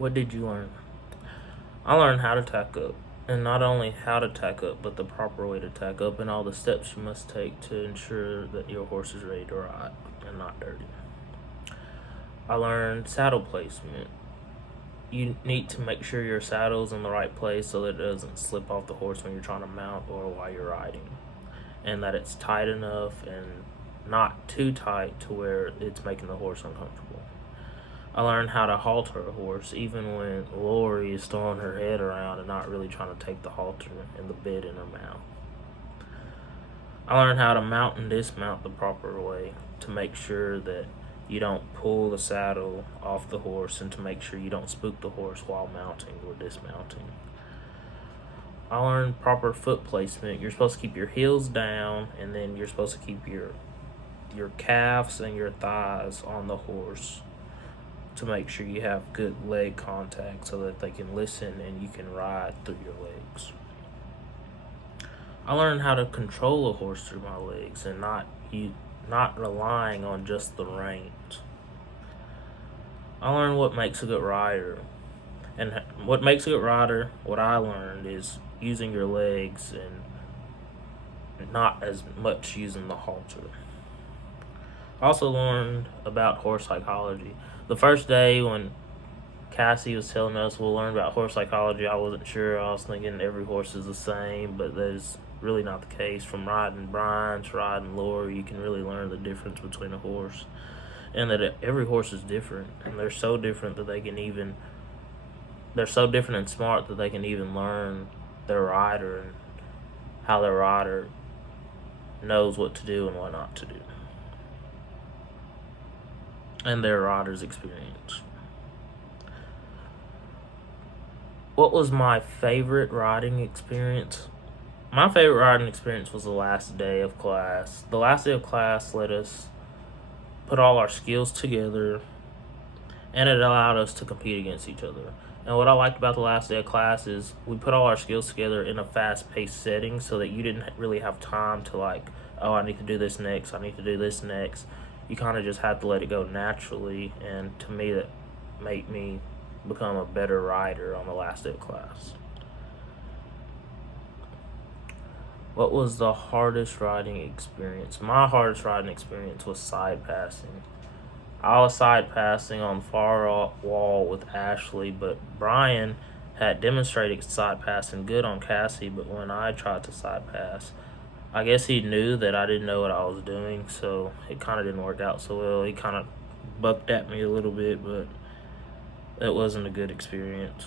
What did you learn? I learned how to tack up. And not only how to tack up, but the proper way to tack up and all the steps you must take to ensure that your horse is ready to ride and not dirty. I learned saddle placement. You need to make sure your saddle's in the right place so that it doesn't slip off the horse when you're trying to mount or while you're riding. And that it's tight enough and not too tight to where it's making the horse uncomfortable. I learned how to halter a horse even when Lori is throwing her head around and not really trying to take the halter and the bit in her mouth. I learned how to mount and dismount the proper way to make sure that you don't pull the saddle off the horse and to make sure you don't spook the horse while mounting or dismounting. I learned proper foot placement. You're supposed to keep your heels down, and then you're supposed to keep your calves and your thighs on the horse to make sure you have good leg contact so that they can listen and you can ride through your legs. I learned how to control a horse through my legs and not relying on just the reins. I learned what makes a good rider. And what makes a good rider, what I learned, is using your legs and not as much using the halter. I also learned about horse psychology. The first day when Cassie was telling us we'll learn about horse psychology, I wasn't sure. I was thinking every horse is the same, but that is really not the case. From riding Brian to riding Lori, you can really learn the difference between a horse. And that every horse is different. And they're so different that they're so different and smart that they can even learn their rider and how their rider knows what to do and what not to do. And their rider's experience. What was my favorite riding experience? My favorite riding experience was the last day of class. The last day of class let us put all our skills together, and it allowed us to compete against each other. And what I liked about the last day of class is we put all our skills together in a fast-paced setting so that you didn't really have time to I need to do this next, I need to do this next. You kind of just had to let it go naturally, and to me that made me become a better rider on the last day of class. What was the hardest riding experience? My hardest riding experience was side passing. I was side passing on the far wall with Ashley, but Brian had demonstrated side passing good on Cassie, but when I tried to side pass, I guess he knew that I didn't know what I was doing, so it kind of didn't work out so well. He kind of bucked at me a little bit, but it wasn't a good experience.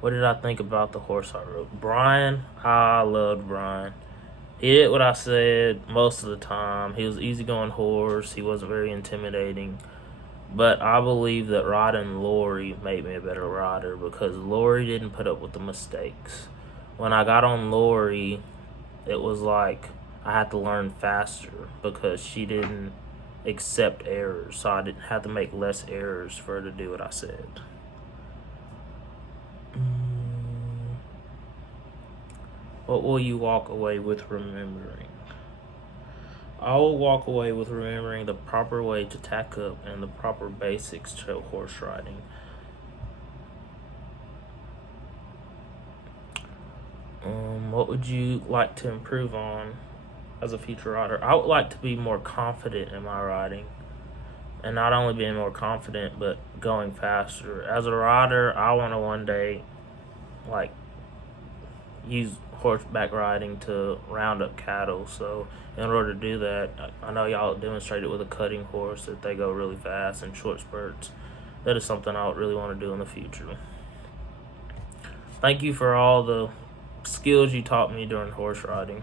What did I think about the horse I rode? Brian, I loved Brian. He did what I said most of the time. He was an easygoing horse. He wasn't very intimidating. But I believe that riding Lori made me a better rider because Lori didn't put up with the mistakes. When I got on Lori, it was like I had to learn faster because she didn't accept errors. So I didn't have to make less errors for her to do what I said. What will you walk away with remembering? I will walk away with remembering the proper way to tack up and the proper basics to horse riding. What would you like to improve on as a future rider? I would like to be more confident in my riding. And not only being more confident, but going faster. As a rider, I want to one day, use horseback riding to round up cattle. So in order to do that, I know y'all demonstrated with a cutting horse that they go really fast in short spurts. That is something I would really want to do in the future. Thank you for all the skills you taught me during horse riding.